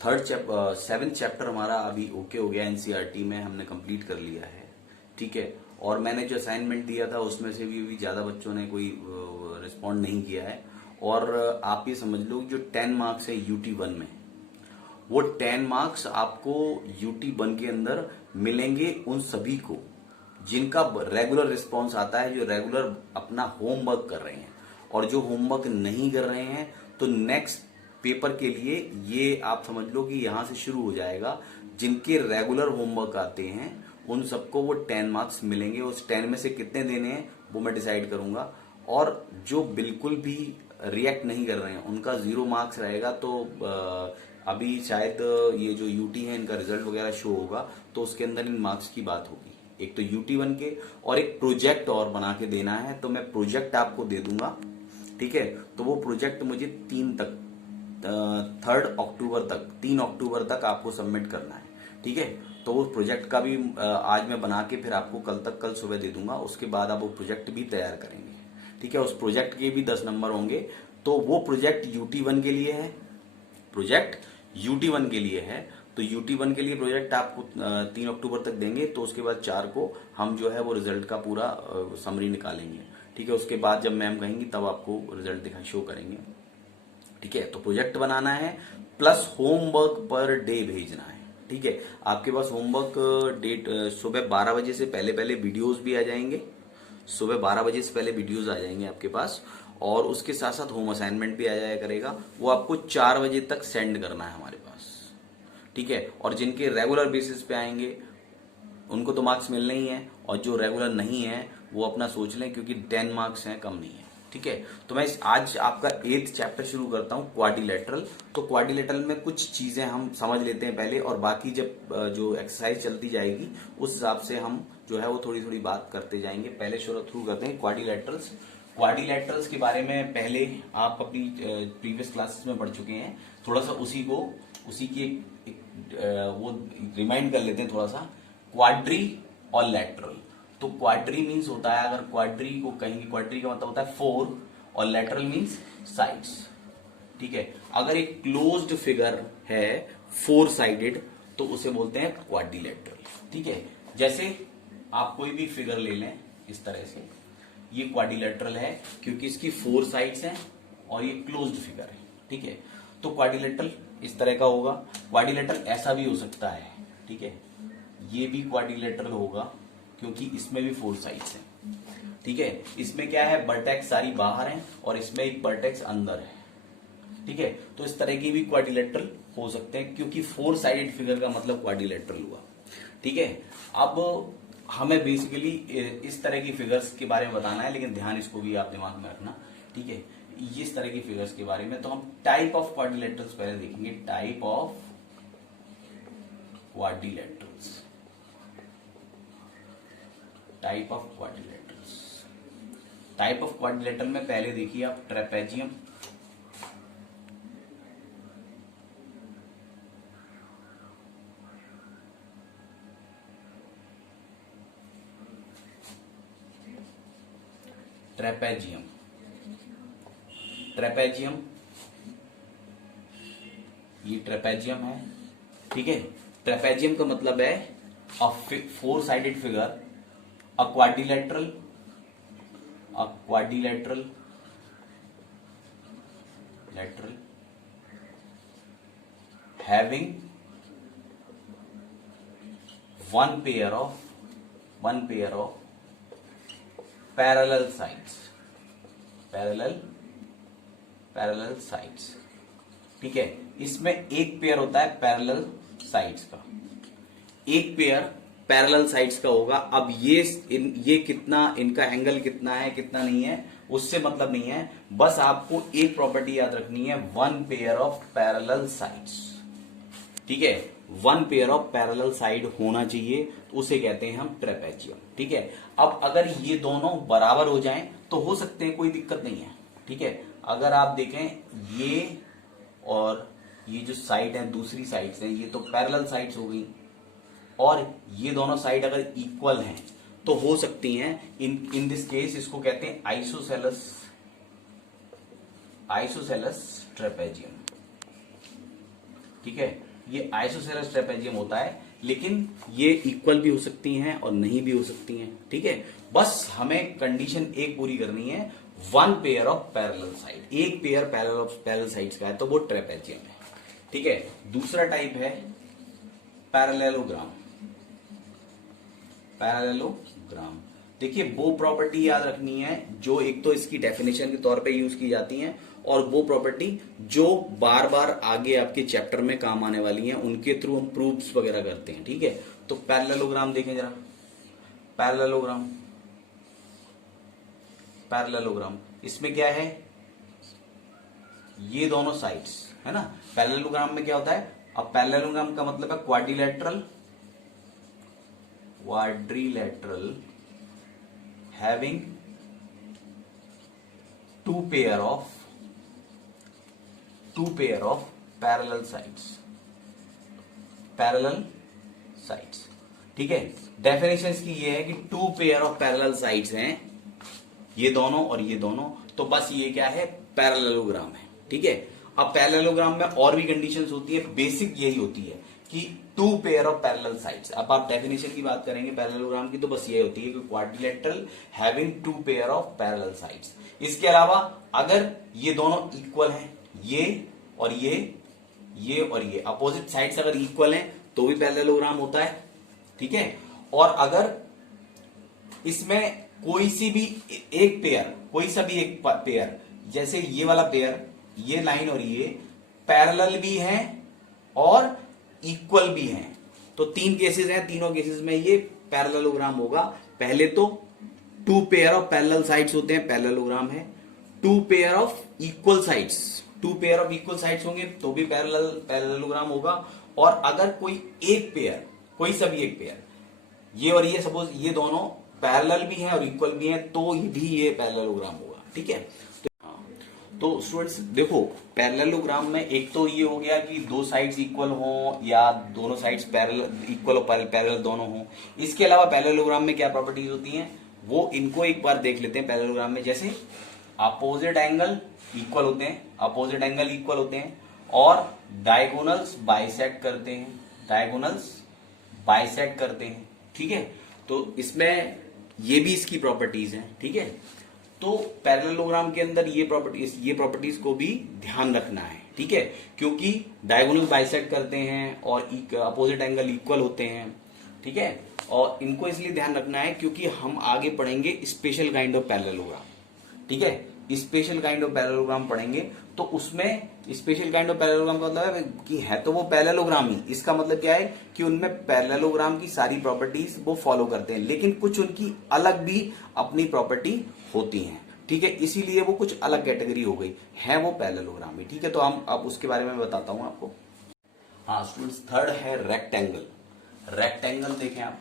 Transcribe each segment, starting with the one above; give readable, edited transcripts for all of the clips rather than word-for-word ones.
Seventh chapter हमारा अभी okay हो गया, एनसीईआरटी में हमने कंप्लीट कर लिया है, ठीक है। और मैंने जो असाइनमेंट दिया था उसमें से भी ज्यादा बच्चों ने कोई रिस्पॉन्ड नहीं किया है। और आप ये समझ लो जो 10 मार्क्स है यूटी 1 में, वो 10 मार्क्स आपको यूटी 1 के अंदर मिलेंगे उन सभी को जिनका रेगुलर रिस्पॉन्स आता है, जो रेगुलर अपना होमवर्क कर रहे हैं। और जो होमवर्क नहीं कर रहे हैं तो नेक्स्ट पेपर के लिए ये आप समझ लो कि यहां से शुरू हो जाएगा। जिनके रेगुलर होमवर्क आते हैं उन सबको वो 10 मार्क्स मिलेंगे। उस 10 में से कितने देने हैं वो मैं डिसाइड करूंगा। और जो बिल्कुल भी रिएक्ट नहीं कर रहे हैं उनका 0 मार्क्स रहेगा। तो अभी शायद ये जो यूटी है इनका रिजल्ट वगैरह शो होगा तो उसके अंदर इन मार्क्स की बात होगी। एक तो यूटी 1 के, और एक प्रोजेक्ट और बना के देना है, तो मैं प्रोजेक्ट आपको दे दूंगा, ठीक है। तो वो प्रोजेक्ट मुझे 3 अक्टूबर तक आपको सबमिट करना है, ठीक है। तो वो प्रोजेक्ट का भी आज मैं बना के फिर आपको कल सुबह दे दूंगा। उसके बाद आप वो प्रोजेक्ट भी तैयार करेंगे, ठीक है। उस प्रोजेक्ट के भी 10 नंबर होंगे। तो वो प्रोजेक्ट यूटी 1 के लिए है, तो यूटी 1 के लिए प्रोजेक्ट आपको 3 अक्टूबर तक देंगे। तो उसके बाद 4 को हम जो है वो रिजल्ट का पूरा समरी निकालेंगे, ठीक है। उसके बाद जब मैम कहेंगी तब आपको रिजल्ट दिखा शो करेंगे, ठीक है। तो प्रोजेक्ट बनाना है प्लस होमवर्क पर डे भेजना है, ठीक है। आपके पास होमवर्क डेट सुबह 12 बजे से पहले पहले वीडियोस भी आ जाएंगे, सुबह 12 बजे से पहले वीडियोस आ जाएंगे आपके पास। और उसके साथ साथ होम असाइनमेंट भी आ जाया करेगा। वो आपको 4 बजे तक सेंड करना है हमारे पास, ठीक है। और जिनके रेगुलर बेसिस पे आएंगे उनको तो मार्क्स मिलने ही है, और जो रेगुलर नहीं है वो अपना सोच लें, क्योंकि 10 मार्क्स हैं, कम नहीं है, ठीक है। तो मैं आज आपका 8th चैप्टर शुरू करता हूं, क्वाड्रिलेटरल। तो क्वाड्रिलेटरल में कुछ चीजें हम समझ लेते हैं पहले, और बाकी जब जो एक्सरसाइज चलती जाएगी उस हिसाब से हम जो है वो थोड़ी थोड़ी बात करते जाएंगे। पहले शुरू करते हैं क्वाड्रिलेटरल्स के बारे में। पहले आप अपनी प्रीवियस क्लासेस में पढ़ चुके हैं, थोड़ा सा उसी की वो रिमाइंड कर लेते हैं थोड़ा सा। क्वाड्री और लेटरल। तो क्वाड्री मीन्स होता है, अगर क्वाड्री को कहेंगे, क्वाड्री का मतलब होता है 4, और लेटरल मीन्स साइड्स, ठीक है। अगर एक क्लोज्ड फिगर है 4 साइडेड तो उसे बोलते हैं क्वाड्रिलेटरल, ठीक है। जैसे आप कोई भी फिगर ले लें इस तरह से, ये क्वाड्रिलेटरल है क्योंकि इसकी 4 साइड्स हैं और ये क्लोज्ड फिगर है, ठीक है। तो क्वाड्रिलेटरल इस तरह का होगा। क्वाड्रिलेटरल ऐसा भी हो सकता है, ठीक है। ये भी क्वाड्रिलेटरल होगा क्योंकि इसमें भी 4 साइड्स हैं, ठीक है। इसमें क्या है, वर्टेक्स सारी बाहर हैं और इसमें एक वर्टेक्स अंदर है, ठीक है। तो इस तरह की भी क्वाड्रिलेटरल हो सकते हैं, क्योंकि 4 साइडेड फिगर का मतलब क्वाड्रिलेटरल हुआ, ठीक है। अब हमें बेसिकली इस तरह की फिगर्स के बारे में बताना है, लेकिन ध्यान इसको भी आप दिमाग में रखना, ठीक है। इस तरह की फिगर्स के बारे में तो हम टाइप ऑफ क्वाड्रिलेटरल्स पहले देखेंगे। Type of quadrilaterals, type of quadrilateral में पहले देखिए आप ट्रेपेजियम, ये ट्रेपेजियम है, ठीक है। ट्रेपेजियम का मतलब है अ 4 sided figure, a quadrilateral having one pair of parallel sides, ठीक है। इसमें एक पेयर होता है पैरेलल साइड्स का, एक पेयर पैरेलल साइड्स का होगा। अब ये कितना, इनका एंगल कितना है कितना नहीं है उससे मतलब नहीं है, बस आपको एक प्रॉपर्टी याद रखनी है, 1 पेयर ऑफ पैरेलल साइड्स, ठीक है। 1 पेयर ऑफ पैरेलल साइड होना चाहिए, तो उसे कहते हैं हम ट्रेपेजियम, ठीक है। अब अगर ये दोनों बराबर हो जाएं तो हो सकते हैं, कोई दिक्कत नहीं है, ठीक है। अगर आप देखें ये और ये जो साइड है, दूसरी साइड्स हैं, ये तो पैरेलल साइड्स हो गई, और ये दोनों साइड अगर इक्वल हैं तो हो सकती हैं। इन दिस केस इसको कहते हैं आइसोसेलेस ट्रेपेजियम, ठीक है, ये आइसोसेलेस ट्रेपेजियम होता है, लेकिन ये इक्वल भी हो सकती हैं और नहीं भी हो सकती हैं। ठीक है, बस हमें कंडीशन एक पूरी करनी है, one pair of parallel side, एक पेयर पैरेलल साइड्स का है तो वो ट्रेपेजियम है। ठीक है, दूसरा टाइप है पैरेललोग्राम। पैरेललोग्राम, देखिए वो प्रॉपर्टी याद रखनी है जो एक तो इसकी डेफिनेशन के तौर पे यूज की जाती हैं, और वो प्रॉपर्टी जो बार बार आगे आपके चैप्टर में काम आने वाली हैं, उनके थ्रू हम प्रूफ्स वगैरह करते हैं। ठीक है, तो पैरेललोग्राम देखें जरा। पैरेललोग्राम, पैरेललोग्राम इसमें क्या है, ये दोनों साइड्स है ना। पैरेललोग्राम में क्या होता है, अब पैरेललोग्राम का मतलब है quadrilateral, having two pair of parallel sides। ठीक है, डेफिनेशन की ये है कि two pair of parallel sides हैं, ये दोनों और ये दोनों, तो बस ये क्या है, पैरेललोग्राम है। ठीक है, अब पैरेललोग्राम में और भी कंडीशंस होती है, बेसिक यही होती है कि two pair of parallel sides. अब आप डेफिनेशन की बात करेंगे पैरेललोग्राम की, तो बस ये होती है कि quadrilateral having two pair of parallel sides. इसके अलावा अगर ये दोनों इक्वल हैं, ये और ये और ये अपोजिट साइड्स अगर इक्वल हैं तो भी पैरेललोग्राम होता है। ठीक है, और अगर इसमें कोई सी भी एक पेयर, कोई सा भी एक पेयर, जैसे ये वाला पेयर, ये लाइन और ये पैरेलल भी हैं और इक्वल भी हैं, तो तीन केसेस हैं, तीनों केसेस में ये पैरेललोग्राम होगा। पहले तो two pair of parallel sides होते हैं, पैरेललोग्राम है। Two pair of equal sides होंगे तो भी पैरेललोग्राम होगा। और अगर कोई एक पेयर, कोई सा भी एक पेयर, ये और ये सपोज ये दोनों पैरेलल भी हैं और इक्वल भी हैं, तो भी ये पैरेललोग्राम होगा। ठीक है, तो स्टूडेंट्स देखो, पैरेललोग्राम में एक तो ये हो गया कि दो साइड्स इक्वल हो या दोनों साइड्स पैरेलल इक्वल और पैरेलल दोनों हो। इसके अलावा पैरेललोग्राम में क्या प्रॉपर्टीज होती हैं, वो इनको एक बार देख लेते हैं। पैरेललोग्राम में जैसे अपोजिट एंगल इक्वल होते हैं, और डायगोनल्स बाइसेक्ट करते हैं। ठीक है, तो इसमें ये भी इसकी प्रॉपर्टीज हैं। ठीक है, तो पैरेललोग्राम के अंदर ये प्रॉपर्टीज को भी ध्यान रखना है। ठीक है, क्योंकि डायगोनल बाइसेक्ट करते हैं और अपोजिट एंगल इक्वल होते हैं। ठीक है, और इनको इसलिए ध्यान रखना है क्योंकि हम आगे पढ़ेंगे स्पेशल काइंड ऑफ पैरेललोग्राम। ठीक है, स्पेशल काइंड ऑफ पैरेललोग्राम पढ़ेंगे, तो उसमें स्पेशल काइंड ऑफ पैरेललोग्राम का मतलब है कि है तो वो पैरेललोग्राम ही, इसका मतलब क्या है कि उनमें पैरेललोग्राम की सारी प्रॉपर्टीज वो फॉलो करते हैं, लेकिन कुछ उनकी अलग भी अपनी प्रॉपर्टी होती हैं। ठीक है, इसीलिए वो कुछ अलग कैटेगरी हो गई है, वो पैरेललोग्राम ही। ठीक है, तो हम अब उसके बारे में बताता हूं आपको। हाँ स्टूडेंट्स, थर्ड है रेक्टेंगल। रेक्टेंगल देखें आप,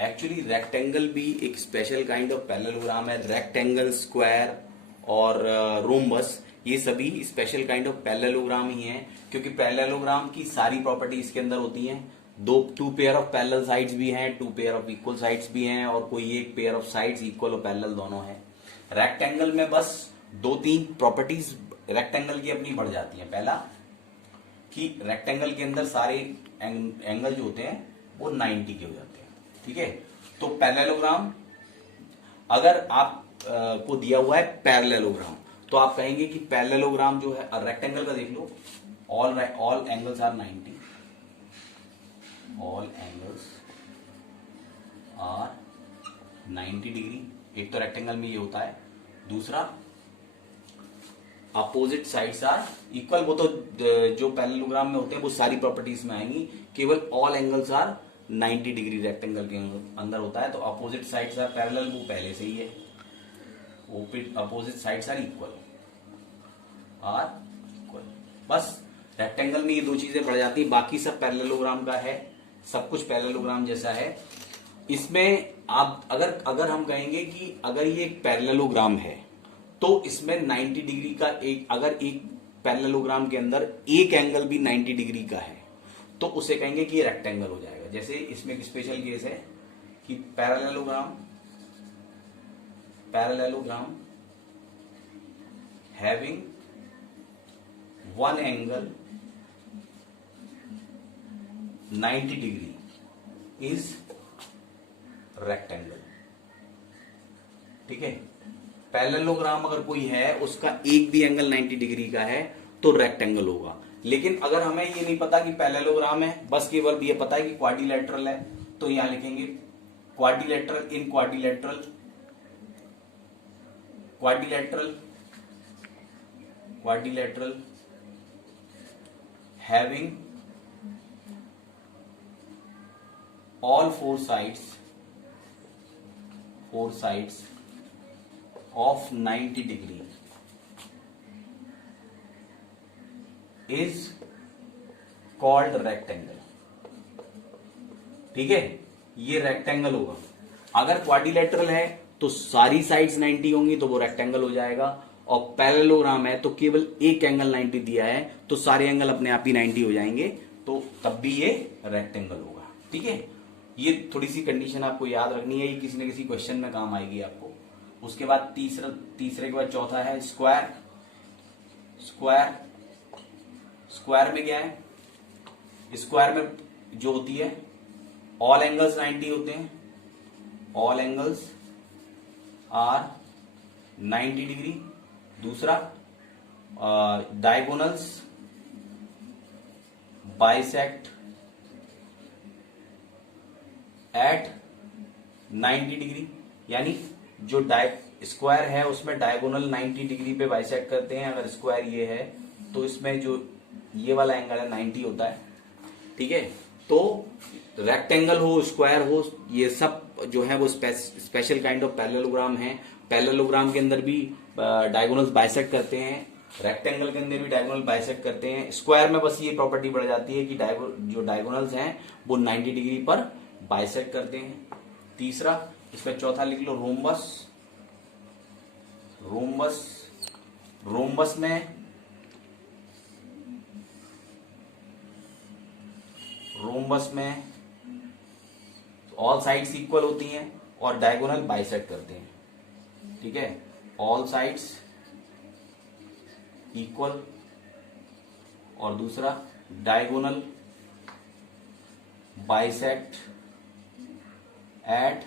एक्चुअली रेक्टेंगल भी एक स्पेशल काइंड ऑफ पैरेललोग्राम है। रेक्टेंगल, स्क्वायर और रोम्बस, ये सभी स्पेशल काइंड ऑफ पैरेललोग्राम ही हैं, क्योंकि पैरेललोग्राम की सारी प्रॉपर्टी इसके अंदर होती हैं। Two pair of parallel sides भी हैं, two pair of equal sides भी हैं, और कोई एक पेयर ऑफ साइड्स इक्वल और पैरेलल दोनों है। रेक्टेंगल में बस दो तीन प्रॉपर्टीज रेक्टेंगल की अपनी बढ़ जाती हैं। पहला कि रेक्टेंगल के अंदर सारे एंगल जो होते हैं वो 90 के हो जाते हैं। ठीक है, तो पैरेललोग्राम अगर आप को दिया हुआ है पैरेललोग्राम, तो आप कहेंगे कि पैरेललोग्राम जो है, रेक्टेंगल का देख लो, all angles are 90, all angles are 90 degree. एक तो रेक्टेंगल में ये होता है। दूसरा, अपोजिट साइड्स आर इक्वल, वो तो जो पैरेललोग्राम में होते हैं वो सारी प्रॉपर्टीज में आएंगी, केवल all angles are 90 degree rectangle के अंदर होता है। तो अपोजिट साइड्स आर पैरेलल, वो पहले से ही है। अपोजिट साइड्स आर इक्वल, बस रेक्टेंगल में ये दो चीजें बढ़ जाती हैं, बाकी सब पैरेललोग्राम का है, सब कुछ पैरेललोग्राम जैसा है। इसमें आप अगर हम कहेंगे कि अगर ये एक पैरेललोग्राम है तो इसमें 90 डिग्री का अगर एक पैरेललोग्राम के अंदर एक एंगल भी 90 डिग्री का है तो उसे कहेंगे कि ये रेक्टेंगल हो जाएगा। जैसे इसमें एक स्पेशल केस है कि parallelogram having one angle 90 degree is rectangle. ठीक है, पैरेललोग्राम अगर कोई है उसका एक भी एंगल 90 डिग्री का है तो रेक्टेंगल होगा। लेकिन अगर हमें ये नहीं पता कि पैरेललोग्राम है, बस केवल ये पता है कि क्वाड्रिलेटरल है, तो यहां लिखेंगे quadrilateral in quadrilateral having all four sides of 90 degree is called rectangle। ठीक है, ये रेक्टेंगल होगा। अगर क्वाड्रिलेटरल है तो सारी साइड्स 90 होंगी तो वो रेक्टेंगल हो जाएगा, और पैरेललोग्राम है तो केवल एक एंगल 90 दिया है तो सारे एंगल अपने आप ही 90 हो जाएंगे, तो तब भी ये रेक्टेंगल होगा। ठीक है, ये थोड़ी सी कंडीशन आपको याद रखनी है, ये किसी न किसी क्वेश्चन में काम आएगी आपको। उसके बाद तीसरे के बाद चौथा है स्क्वायर। स्क्वायर में क्या है? स्क्वायर में जो होती है ऑल एंगल्स 90 होते हैं, ऑल एंगल्स आर 90 डिग्री। दूसरा डायगोनल्स बाइसेक्ट एट 90 डिग्री, यानी जो स्क्वायर है उसमें डायगोनल 90 डिग्री पे बाइसेक्ट करते हैं। अगर स्क्वायर ये है तो इसमें जो ये वाला एंगल है 90 होता है। ठीक है, तो रेक्टेंगल हो, स्क्वायर हो, ये सब जो है वो स्पेशल काइंड ऑफ पैरेललोग्राम है। पैरेललोग्राम के अंदर भी डायगोनल्स बाइसेक्ट करते हैं, रेक्टेंगल के अंदर भी डायगोनल बाइसेक्ट करते हैं। स्क्वायर में बस ये प्रॉपर्टी बढ़ जाती है कि जो डायगोनल्स हैं वो 90 डिग्री पर बाइसेक्ट करते हैं। तीसरा, इसका चौथा लिख लो रोम्बस। रोम्बस में ऑल साइड्स इक्वल होती हैं और डायगोनल बाइसेक्ट करते हैं। ठीक है, ऑल साइड्स इक्वल, और दूसरा डायगोनल बाइसेक्ट एट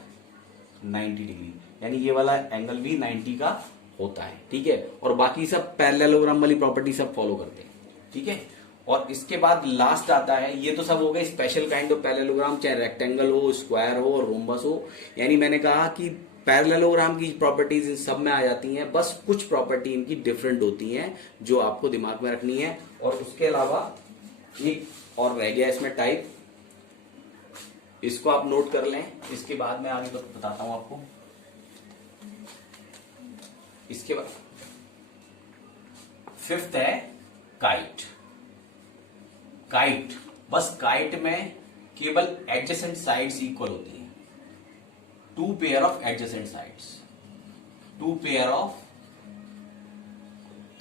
90 डिग्री, यानी ये वाला एंगल भी 90 का होता है। ठीक है, और बाकी सब पैरेललोग्राम वाली प्रॉपर्टी सब फॉलो करते हैं। ठीक है, और इसके बाद लास्ट आता है, ये तो सब हो गए स्पेशल काइंड ऑफ पैरेललोग्राम, चाहे रेक्टेंगल हो, स्क्वायर हो और रोम्बस हो। यानी मैंने कहा कि पैरेललोग्राम की प्रॉपर्टीज इन सब में आ जाती हैं, बस कुछ प्रॉपर्टी इनकी डिफरेंट होती हैं जो आपको दिमाग में रखनी है। और उसके अलावा एक और रह गया इसमें टाइप, इसको आप नोट कर लें, इसके बाद मैं आगे बताता हूं आपको। इसके बाद फिफ्थ है काइट। बस काइट में केवल एडजेसेंट साइड्स इक्वल होती हैं, two pair of adjacent sides,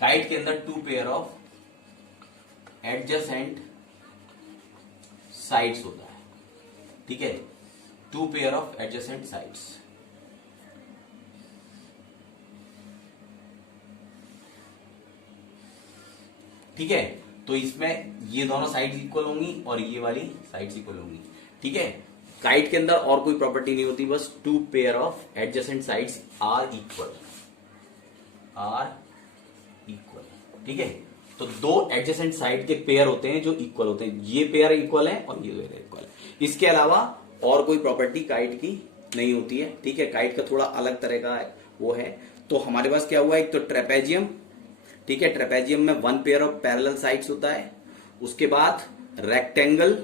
kite के अंदर two pair of adjacent sides होता है। ठीक है, two pair of adjacent sides. ठीक है, तो इसमें ये दोनों साइड्स इक्वल होंगी और ये वाली साइड्स इक्वल होंगी। ठीक है, काइट के अंदर और कोई प्रॉपर्टी नहीं होती, बस two pair of adjacent sides are equal. ठीक है, तो दो एडजेसेंट साइड के पेयर होते हैं जो इक्वल होते हैं, ये पेयर इक्वल है और ये पेयर इक्वल है। इसके अलावा और कोई प्रॉपर्टी काइट की नहीं होती है। ठीक है, काइट का थोड़ा अलग तरह का वो है। तो हमारे पास क्या हुआ, एक तो ट्रेपेजियम। ठीक है, ट्रेपेजियम में one pair of parallel sides होता है। उसके बाद रेक्टेंगल,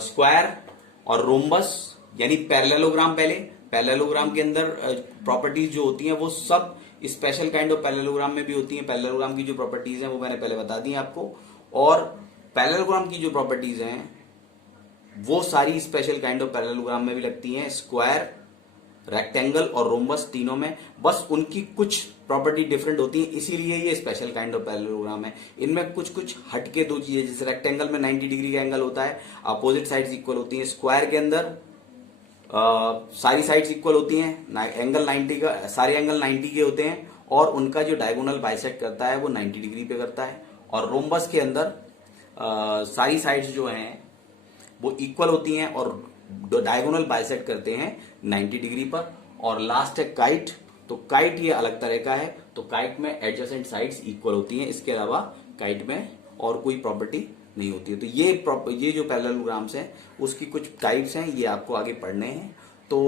स्क्वायर और रोम्बस, यानी पैरेललोग्राम। पहले पैरेललोग्राम के अंदर प्रॉपर्टीज जो होती हैं वो सब स्पेशल काइंड ऑफ पैरेललोग्राम में भी होती हैं। पैरेललोग्राम की जो प्रॉपर्टीज हैं वो मैंने पहले बता दी आपको, और पैरेललोग्राम की जो प्रॉपर्टीज हैं वो सारी स्पेशल काइंड ऑफ पैरेललोग्राम में भी लगती हैं। स्क्वायर, रेक्टेंगल और रोम्बस तीनों में, बस उनकी कुछ प्रॉपर्टी डिफरेंट होती है, इसीलिए ये स्पेशल काइंड ऑफ पैरेललोग्राम है। इनमें कुछ कुछ हटके दो चीजें, जैसे रेक्टेंगल में 90 डिग्री का एंगल होता है, अपोजिट साइड्स इक्वल होती हैं। स्क्वायर के अंदर सारी साइड्स इक्वल होती हैं, एंगल 90 का, सारे एंगल 90 के होते हैं, और उनका जो डायगोनल बाइसेक्ट करता है वो 90 डिग्री पे करता है। और रोम्बस के अंदर सारी साइड्स जो हैं वो इक्वल होती हैं और डायगोनल बाइसेक्ट करते हैं 90 डिग्री पर। और लास्ट है काइट। तो काइट ये अलग तरह का है, तो काइट में एडजेसेंट साइड्स इक्वल होती हैं, इसके अलावा काइट में और कोई प्रॉपर्टी नहीं होती है। तो ये जो पैरेललोग्राम्स हैं उसकी कुछ टाइप्स हैं, ये आपको आगे पढ़ने हैं। तो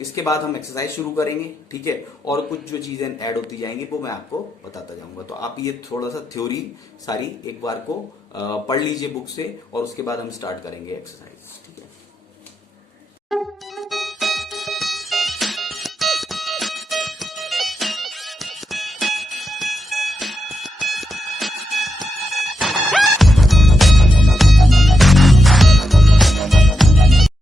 इसके बाद हम एक्सरसाइज शुरू करेंगे, ठीक है, और कुछ जो चीजें ऐड होती जाएंगी वो मैं आपको बताता जाऊंगा। तो आप ये थोड़ा सा थ्योरी सारी एक बार को पढ़ लीजिए बुक से, और उसके बाद हम स्टार्ट करेंगे एक्सरसाइज, ठीक है।